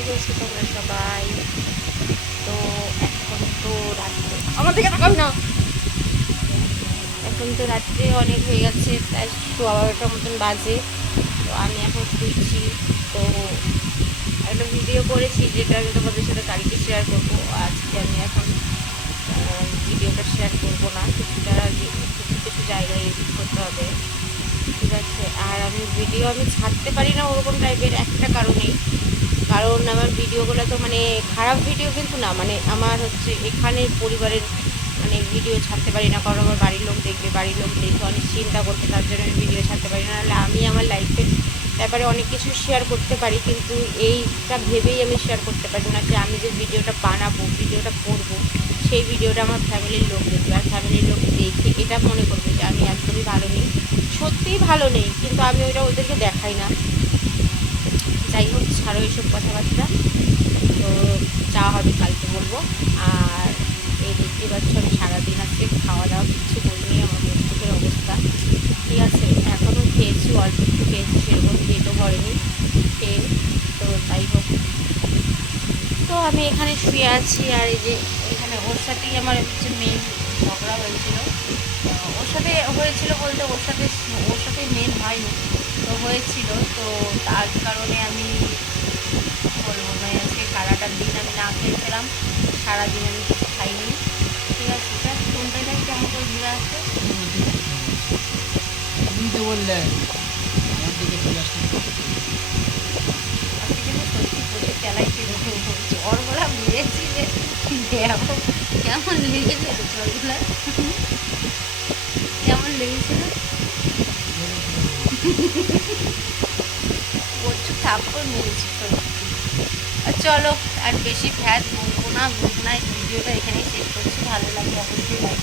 কী করছ তোমরা সবাই। তো এখন তো রাত্রে। আমার দিকে তাকাবি না। এখন তো রাত্রে অনেক হয়ে গেছে প্রায় সোয়া বারোটার মতন বাজে। তো আমি এখন শুয়েছি তো একটা ভিডিও করেছি যেটা আমি তোমাদের সাথে কালকে শেয়ার করব। আজকে আমি এখন ভিডিওটা শেয়ার করব না। কিছুটা কিছু কিছু জায়গায় এডিট করতে হবে। ঠিক আছে। আর আমি ভিডিও আমি ছাড়তে পারি না ওরকম টাইপের একটা কারণেই। কারণ আমার ভিডিওগুলো তো মানে খারাপ ভিডিও কিন্তু না মানে আমার হচ্ছে এখানে পরিবারের মানে ভিডিও ছাড়তে পারি না। কারণ আমার বাড়ির লোক দেখবে, বাড়ির লোক দেখবে অনেক চিন্তা করতে তার জন্য আমি ভিডিও ছাড়তে পারি না। নাহলে আমি আমার লাইফের ব্যাপারে অনেক কিছু শেয়ার করতে পারি, কিন্তু এইটা ভেবেই আমি শেয়ার করতে পারি না যে আমি যে ভিডিওটা বানাবো ভিডিওটা করব, সেই ভিডিওটা আমার ফ্যামিলির লোক দেখবে। আর ফ্যামিলির লোক দেখে এটা মনে করবে যে আমি একদমই ভালো নেই। সত্যিই ভালো নেই, কিন্তু আমি ওইটা ওদেরকে দেখাই না। যাই হোক, ছাড়ো এইসব কথাবার্তা। তো যা হবে কালকে বলব। আর এই দেখতে পাচ্ছ, আমি সারাদিন আজকে খাওয়া দাওয়া কিছু করিনি, আমার মুখ অবস্থা। ঠিক আছে এখনও খেয়েছি, অল্প একটু খেয়েছি, সেরকম পেটও ভরেনি খেয়ে তো আমি এখানে শুয়ে আছি আর এই যে এখানে ওর সাথেই আমার হচ্ছে মেন ঝগড়া হয়েছিল। ওর সাথে হয়েছিল বলতে ওর সাথে ওর সাথে মেন হয়নি, তো হয়েছিল। তো তার কারণে আমি বলব মানে আজকে সারাটা দিন আমি না খেয়েছিলাম সারাদিন আমি কিছু খাইনি। ঠিক আছে স্যার কোনটাই তাই কেমন করে ঘুরে আসছে? বললে, আমার দিকে চলে আসতে আজকে কিন্তু সত্যি প্রচুর চালাইছি জ্বরগুলা মেরেছি যে দেখো কেমন লেগেছে? জ্বরগুলা কেমন লেগেছিল প্রচুর থাপ্পড় মেরেছি চলো, আর বেশি ভ্যাট বলব না গুড ভিডিওটা এখানেই শেষ করছি। ভালো লাগলে অবশ্যই লাইক